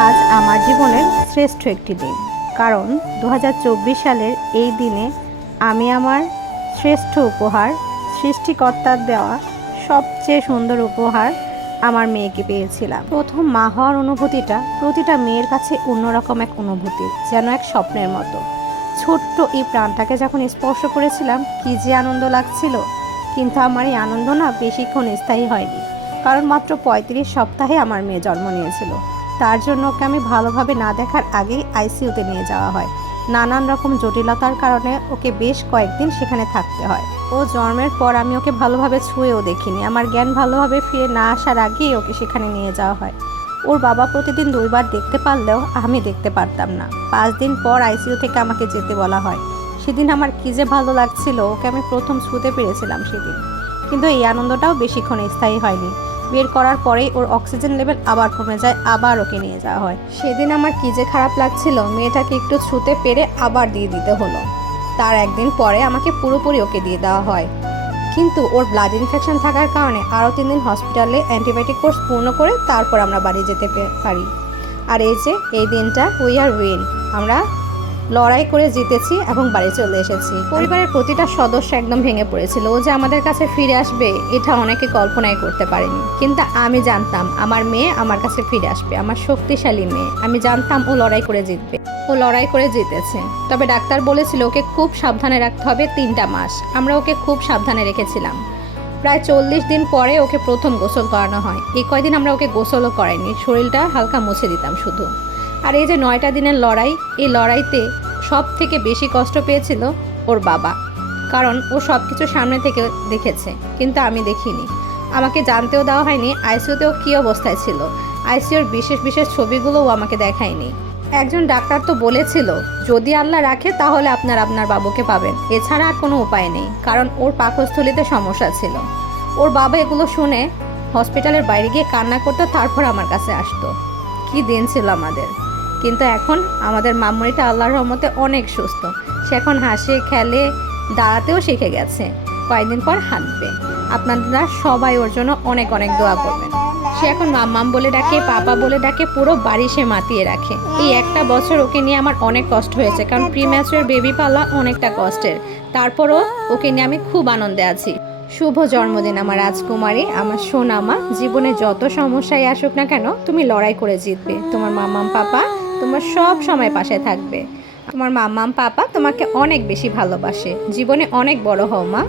আজ আমার জীবনের শ্রেষ্ঠ একটি দিন, কারণ 2024 সালের এই দিনে আমি আমার শ্রেষ্ঠ উপহার, সৃষ্টিকর্তার দেওয়া সবচেয়ে সুন্দর উপহার আমার মেয়েকে পেয়েছিলাম। প্রথম মা হওয়ার অনুভূতিটা প্রতিটা মেয়ের কাছে অন্যরকম এক অনুভূতি, যেন এক স্বপ্নের মতো। ছোট্ট এই প্রাণটাকে যখন স্পর্শ করেছিলাম, কী যে আনন্দ লাগছিল। কিন্তু আমার এই আনন্দ না বেশিক্ষণ স্থায়ী হয়নি, কারণ মাত্র 35 সপ্তাহে আমার মেয়ে জন্ম নিয়েছিল। তার জন্য ওকে আমি ভালোভাবে না দেখার আগেই আইসিইউতে নিয়ে যাওয়া হয়। নানান রকম জটিলতার কারণে ওকে বেশ কয়েকদিন সেখানে থাকতে হয়। ও জন্মের পর আমি ওকে ভালোভাবে ছুঁয়েও দেখিনি। আমার জ্ঞান ভালোভাবে ফিরে না আসার আগেই ওকে সেখানে নিয়ে যাওয়া হয়। ওর বাবা প্রতিদিন 2 বার দেখতে পারলেও আমি দেখতে পারতাম না। 5 দিন পর আইসিইউ থেকে আমাকে যেতে বলা হয়। সেদিন আমার কী যে ভালো লাগছিল, ওকে আমি প্রথম ছুঁতে পেরেছিলাম সেদিন। কিন্তু এই আনন্দটাও বেশিক্ষণ স্থায়ী হয়নি। বের করার পরেই ওর অক্সিজেন লেভেল আবার কমে যায়, আবার ওকে নিয়ে যাওয়া হয়। সেদিন আমার কী যে খারাপ লাগছিল, মেয়েটাকে একটু ছুঁতে পেরে আবার দিয়ে দিতে হলো। তার একদিন পরে আমাকে পুরোপুরি ওকে দিয়ে দেওয়া হয়। কিন্তু ওর ব্লাড ইনফেকশন থাকার কারণে আরও 3 দিন হসপিটালে অ্যান্টিবায়োটিক কোর্স পূর্ণ করে তারপর আমরা বাড়ি যেতে পারি। আর এই যে এই দিনটা, উই আর উইন, আমরা লড়াই করে জিতেছি এবং বাড়ি চলে এসেছি। পরিবারের প্রতিটা সদস্য একদম ভেঙে পড়েছিল। ও যে আমাদের কাছে ফিরে আসবে এটা অনেকে কল্পনাই করতে পারেনি। কিন্তু আমি জানতাম আমার মেয়ে আমার কাছে ফিরে আসবে, আমার শক্তিশালী মেয়ে। আমি জানতাম ও লড়াই করে জিতবে। ও লড়াই করে জিতেছে। তবে ডাক্তার বলেছিল ওকে খুব সাবধানে রাখতে হবে 3টা মাস। আমরা ওকে খুব সাবধানে রেখেছিলাম। প্রায় 40 দিন পরে ওকে প্রথম গোসল করানো হয়। এই কয়দিন আমরা ওকে গোসলও করাইনি, শরীরটা হালকা মুছে দিতাম শুধু। আর এই যে 9টা দিনের লড়াই, এই লড়াইতে সব থেকে বেশি কষ্ট পেয়েছিল ওর বাবা, কারণ ও সব কিছু সামনে থেকে দেখেছে, কিন্তু আমি দেখিনি। আমাকে জানতেও দেওয়া হয়নি আইসিইউতেও কী অবস্থায় ছিল। আইসিইউর বিশেষ বিশেষ ছবিগুলোও আমাকে দেখায়নি। একজন ডাক্তার তো বলেছিল যদি আল্লাহ রাখে তাহলে আপনার বাবুকে পাবেন, এছাড়া আর কোনো উপায় নেই, কারণ ওর পাকস্থলীতে সমস্যা ছিল। ওর বাবা এগুলো শুনে হসপিটালের বাইরে গিয়ে কান্না করতো, তারপর আমার কাছে আসতো। কি দিন ছিল আমাদের। কিন্তু এখন আমাদের মামুনিটা আল্লাহর রহমতে অনেক সুস্থ। সে এখন হাসে, খেলে, দাঁড়াতেও শিখে গেছে। কয়েকদিন পর হাঁটবে। আপনারা সবাই ওর জন্য অনেক অনেক দোয়া করবেন। সে এখন মাম্মাম বলে ডাকে, পাপা বলে ডাকে, পুরো বাড়ি সে মাতিয়ে রাখে। এই একটা বছর ওকে নিয়ে আমার অনেক কষ্ট হয়েছে, কারণ প্রিম্যাচুয়ার বেবি পালা অনেকটা কষ্টের। তারপরও ওকে নিয়ে আমি খুব আনন্দে আছি। শুভ জন্মদিন আমার রাজকুমারী, আমার সোনামা। জীবনে যত সমস্যাই আসুক না কেন, তুমি লড়াই করে জিতবে। তোমার মাম্মাম পাপা তোমার সব সময় পাশে থাকবে। তোমার মাম্মাম পাপা তোমাকে অনেক বেশি ভালোবাসে। জীবনে অনেক বড় হও মা।